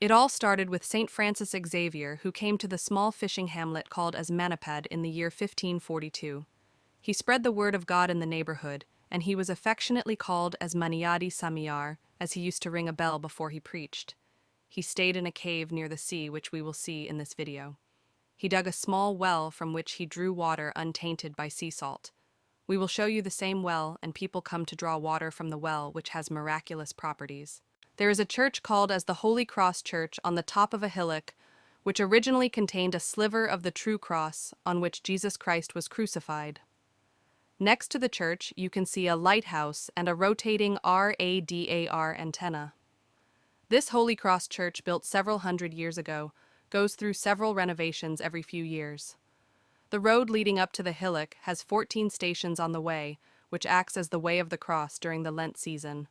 It all started with St.Francis Xavier, who came to the small fishing hamlet called as Manapad in the year 1542. He spread the word of God in the neighborhood, and he was affectionately called as Maniadi Samiyar, as he used to ring a bell before he preached. He stayed in a cave near the sea, which we will see in this video. He dug a small well from which he drew water untainted by sea salt. We will show you the same well, and people come to draw water from the well, which has miraculous properties. There is a church called as the Holy Cross Church on the top of a hillock, which originally contained a sliver of the true cross on which Jesus Christ was crucified. Next to the church, you can see a lighthouse and a rotating radar antenna. This Holy Cross Church, built several hundred years ago, goes through several renovations every few years. The road leading up to the hillock has 14 stations on the way, which acts as the way of the cross during the Lent season.